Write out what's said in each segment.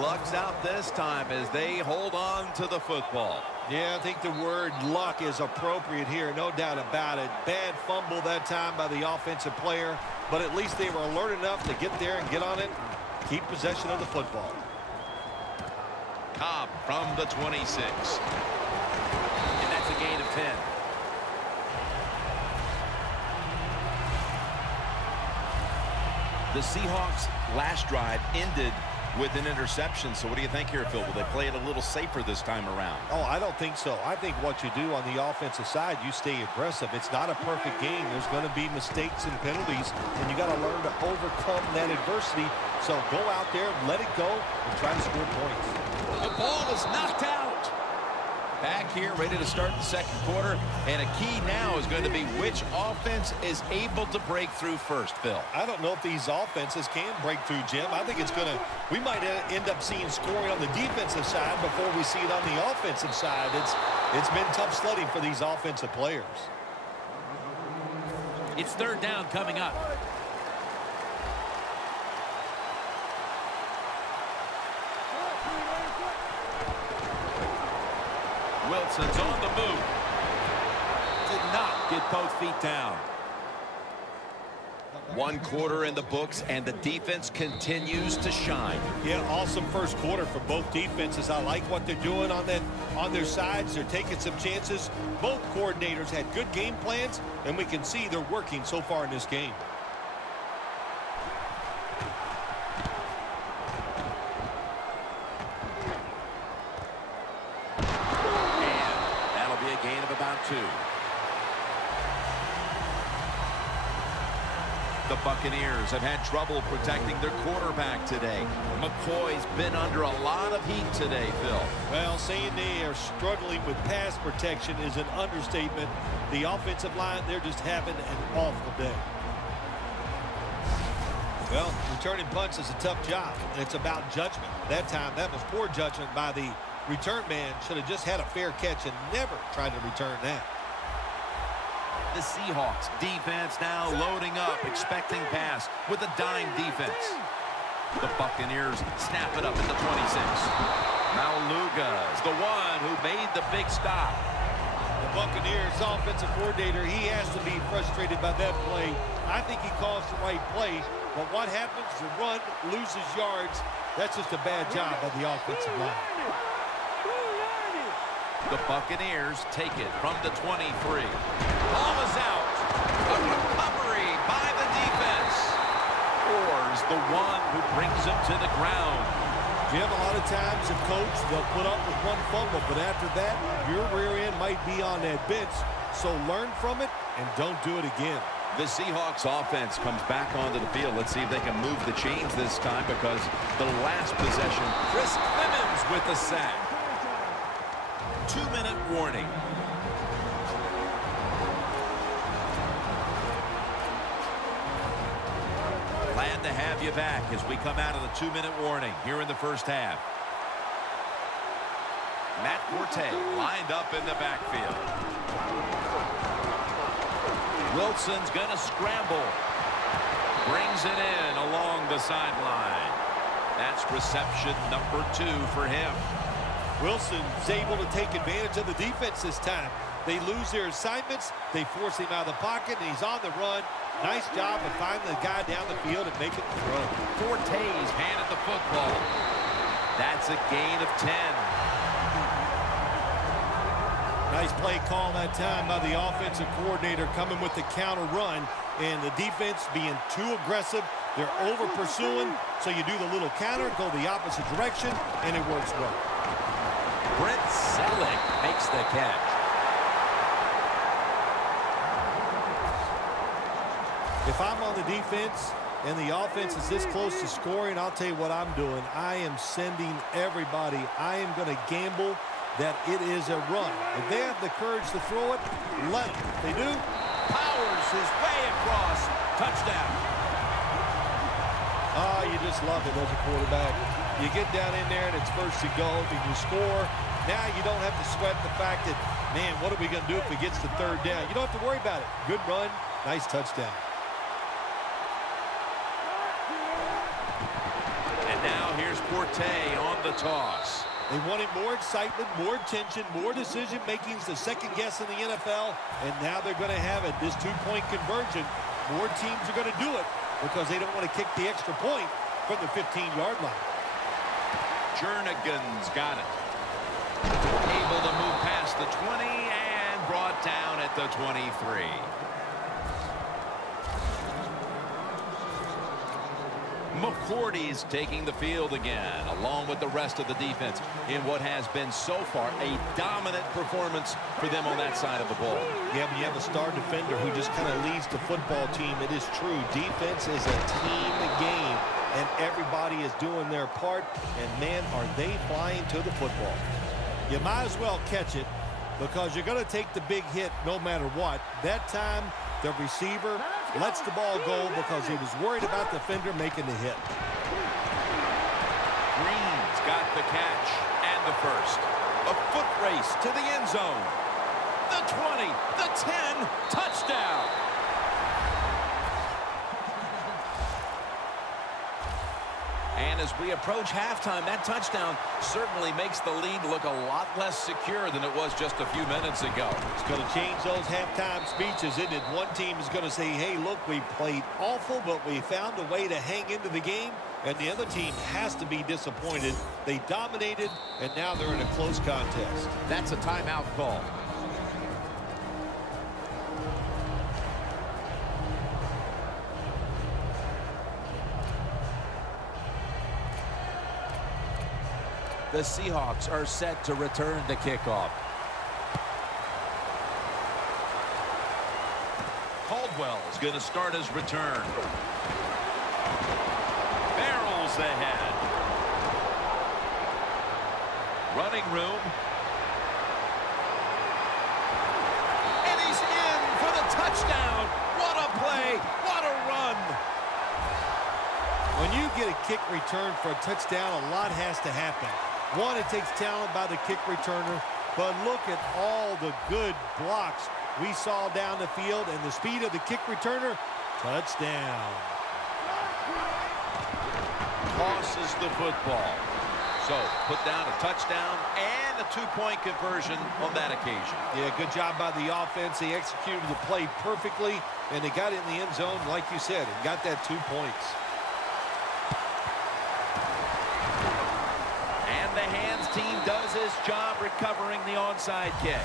lucks out this time as they hold on to the football. Yeah, I think the word luck is appropriate here, no doubt about it. Bad fumble that time by the offensive player, but at least they were alert enough to get there and get on it, keep possession of the football. Cobb from the 26. And that's a gain of 10. The Seahawks' last drive ended with an interception. So what do you think here, Phil? Will they play it a little safer this time around? Oh, I don't think so. I think what you do on the offensive side, you stay aggressive. It's not a perfect game. There's going to be mistakes and penalties, and you got to learn to overcome that adversity. So go out there, let it go, and try to score points. The ball is knocked out. Back here, ready to start the second quarter. And a key now is going to be which offense is able to break through first, Phil. I don't know if these offenses can break through, Jim. I think it's going to, we might end up seeing scoring on the defensive side before we see it on the offensive side. It's been tough sledding for these offensive players. It's third down coming up. Wilson's on the move. Did not get both feet down. One quarter in the books, and the defense continues to shine. Yeah, awesome first quarter for both defenses. I like what they're doing on their sides. They're taking some chances. Both coordinators had good game plans, and we can see they're working so far in this game. Gain of about 2. The Buccaneers have had trouble protecting their quarterback today. McCoy's been under a lot of heat today, Phil. Well, saying they are struggling with pass protection is an understatement. The offensive line, they're just having an awful day. Well, returning punts is a tough job. It's about judgment. That time, that was poor judgment by the return man. Should have just had a fair catch and never tried to return that. The Seahawks defense now loading up, expecting pass with a dime defense. The Buccaneers snap it up at the 26. Maluga is the one who made the big stop. The Buccaneers offensive coordinator, he has to be frustrated by that play. I think he calls the right play, but what happens? The run loses yards. That's just a bad job by the offensive line. The Buccaneers take it from the 23. Ball is out. A recovery by the defense. Orr's the one who brings him to the ground. Jim, a lot of times a coach, they'll put up with one fumble, but after that, your rear end might be on that bench. So learn from it and don't do it again. The Seahawks offense comes back onto the field. Let's see if they can move the chains this time, because the last possession, Chris Clemens with the sack. 2-minute warning. Glad to have you back as we come out of the 2-minute warning here in the first half. Matt Forte lined up in the backfield. Wilson's going to scramble. Brings it in along the sideline. That's reception number 2 for him. Wilson's able to take advantage of the defense this time. They lose their assignments. They force him out of the pocket, and he's on the run. Nice job of finding the guy down the field and making the throw. Forte's handed the football. That's a gain of 10. Nice play call that time by the offensive coordinator, coming with the counter run, and the defense being too aggressive. They're over pursuing, so you do the little counter, go the opposite direction, and it works well. Brent Selleck makes the catch. If I'm on the defense and the offense is this close to scoring, I'll tell you what I'm doing. I am sending everybody. I am going to gamble that it is a run. If they have the courage to throw it, let them. If they do, Powers his way across. Touchdown. Oh, you just love it as a quarterback. You get down in there and it's first to go. If you score, now you don't have to sweat the fact that, man, what are we going to do if it gets to third down? You don't have to worry about it. Good run, nice touchdown. Forte on the toss. They wanted more excitement, more tension, more decision-making, the second guess in the NFL, and now they're going to have it. This two-point conversion, more teams are going to do it because they don't want to kick the extra point from the 15-yard line. Jernigan's got it. Able to move past the 20 and brought down at the 23. McCourty's taking the field again, along with the rest of the defense, in what has been so far a dominant performance for them on that side of the ball. Yeah, when you have a star defender who just kind of leads the football team, it is true. Defense is a team game, and everybody is doing their part, and man, are they flying to the football. You might as well catch it because you're going to take the big hit no matter what. That time, the receiver lets the ball go because he was worried about the defender making the hit. Green's got the catch and the first. A foot race to the end zone. The 20, the 10, touchdown. And as we approach halftime, that touchdown certainly makes the lead look a lot less secure than it was just a few minutes ago. It's going to change those halftime speeches, isn't it? One team is going to say, hey, look, we played awful, but we found a way to hang into the game. And the other team has to be disappointed. They dominated, and now they're in a close contest. That's a timeout call. The Seahawks are set to return the kickoff. Caldwell is going to start his return. Barrels ahead. Running room. And he's in for the touchdown. What a play. What a run. When you get a kick return for a touchdown, a lot has to happen. One, it takes talent by the kick returner, but look at all the good blocks we saw down the field and the speed of the kick returner. Touchdown. Tosses the football. So, put down a touchdown and a two-point conversion on that occasion. Yeah, good job by the offense. They executed the play perfectly, and they got in the end zone, like you said, and got that 2 points. The hands team does his job recovering the onside kick.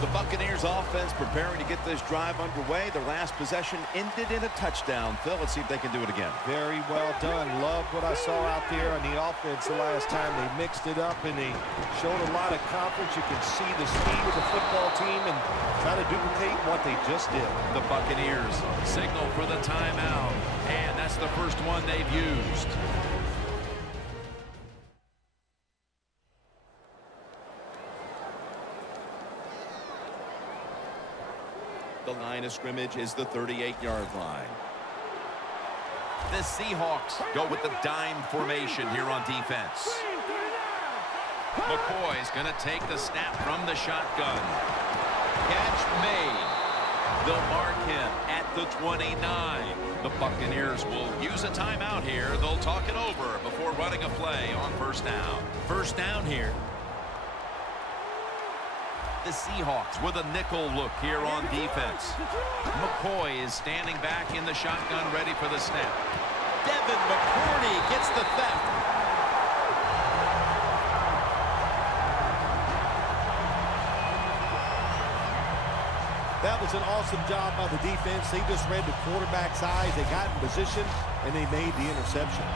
The Buccaneers offense preparing to get this drive underway. Their last possession ended in a touchdown. Phil, let's see if they can do it again. Very well done. Love what I saw out there on the offense the last time. They mixed it up and they showed a lot of confidence. You can see the speed of the football team and try to duplicate what they just did. The Buccaneers signal for the timeout, and that's the first one they've used. The line of scrimmage is the 38-yard line. The Seahawks go with the dime formation here on defense. McCoy's going to take the snap from the shotgun. Catch made. They'll mark him at the 29. The Buccaneers will use a timeout here. They'll talk it over before running a play on first down. First down here. The Seahawks with a nickel look here on defense. McCoy is standing back in the shotgun ready for the snap. Devin McCourty gets the theft. That was an awesome job by the defense. They just read the quarterback's eyes. They got in position, and they made the interception.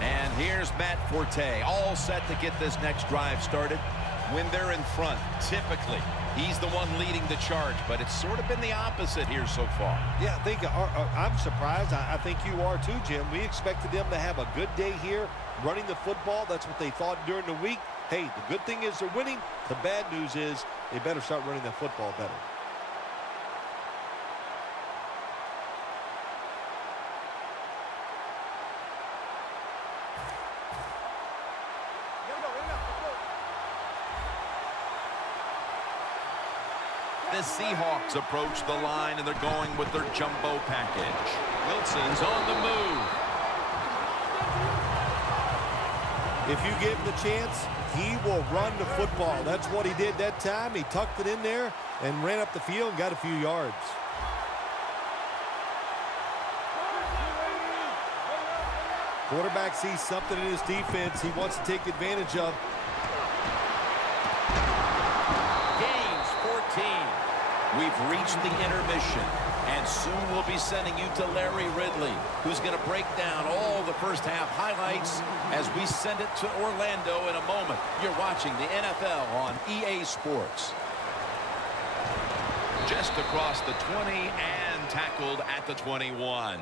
And here's Matt Forte, all set to get this next drive started. When they're in front, typically, he's the one leading the charge, but it's sort of been the opposite here so far. Yeah, I think I'm surprised. I think you are too, Jim. We expected them to have a good day here running the football. That's what they thought during the week. Hey, the good thing is they're winning. The bad news is they better start running the football better. The Seahawks approach the line, and they're going with their jumbo package. Wilson's on the move. If you give him the chance, he will run the football. That's what he did that time. He tucked it in there and ran up the field and got a few yards. Quarterback sees something in his defense he wants to take advantage of. Gains 14. We've reached the intermission, and soon we'll be sending you to Larry Ridley, who's going to break down all the first half highlights as we send it to Orlando in a moment. You're watching the NFL on EA Sports. Just across the 20 and tackled at the 21.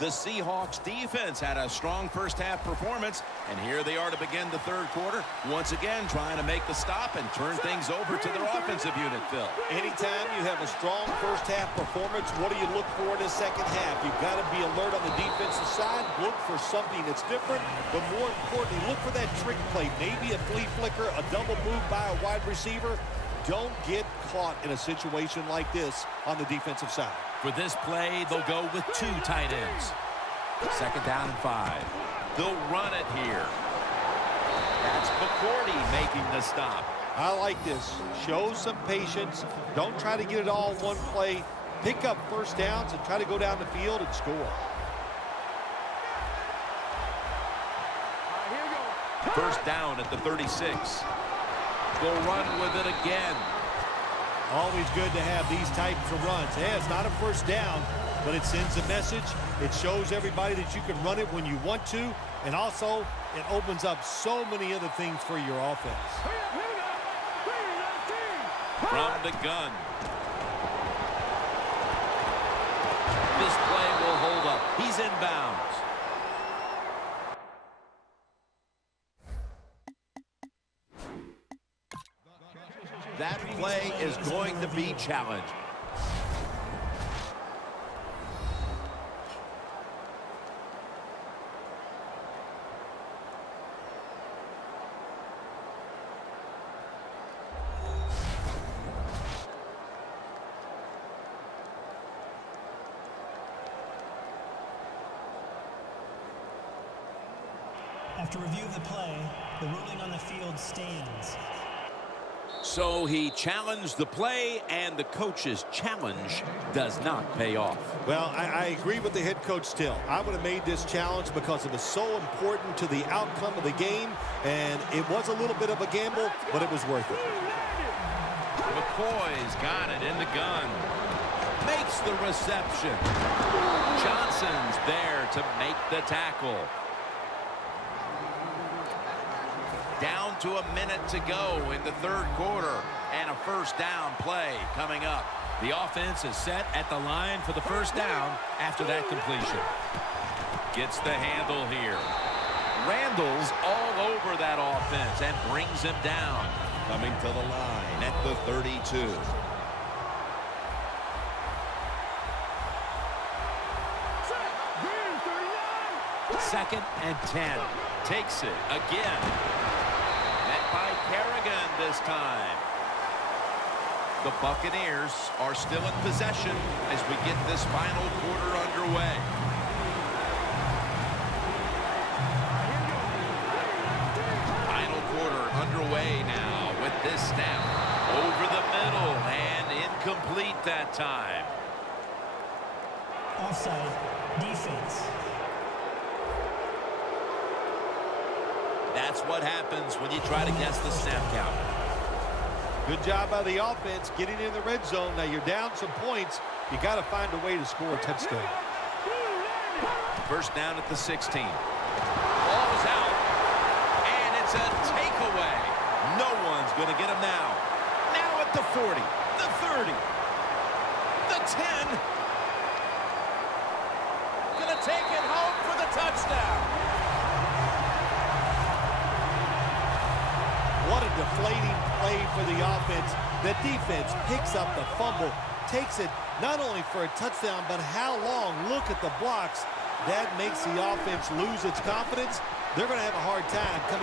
The Seahawks defense had a strong first half performance, and here they are to begin the third quarter. Once again, trying to make the stop and turn things over to their offensive unit, Phil. Anytime you have a strong first half performance, what do you look for in the second half? You've got to be alert on the defensive side. Look for something that's different, but more importantly, look for that trick play. Maybe a flea flicker, a double move by a wide receiver. Don't get caught in a situation like this on the defensive side. For this play, they'll go with 2 tight ends. Second down and 5. They'll run it here. That's McCourty making the stop. I like this. Show some patience. Don't try to get it all in one play. Pick up first downs and try to go down the field and score. First down at the 36. They'll run with it again. Always good to have these types of runs. Yeah, it's not a first down, but it sends a message. It shows everybody that you can run it when you want to, and also it opens up so many other things for your offense. From the gun. This play will hold up. He's inbounds. That play is going to be challenged. After review of the play, the ruling on the field stands. So he challenged the play, and the coach's challenge does not pay off. Well, I agree with the head coach still. I would have made this challenge because it was so important to the outcome of the game, and it was a little bit of a gamble, but it was worth it. McCoy's got it in the gun. Makes the reception. Johnson's there to make the tackle. Down to a minute to go in the third quarter, and a first down play coming up. The offense is set at the line for the first down after that completion. Gets the handle here. Randall's all over that offense and brings him down. Coming to the line at the 32. Second and 10. Takes it again. By Kerrigan this time. The Buccaneers are still in possession as we get this final quarter underway. Final quarter underway now with this snap. Over the middle and incomplete that time. Offside, defense. That's what happens when you try to guess the snap count. Good job by the offense getting in the red zone. Now you're down some points. You got to find a way to score a touchdown. First down at the 16. Ball's out, and it's a takeaway. No one's going to get him now. Now at the 40, the 30, the 10. Going to take it home for the touchdown. What a deflating play for the offense. The defense picks up the fumble, takes it not only for a touchdown, but how long? Look at the blocks. That makes the offense lose its confidence. They're going to have a hard time coming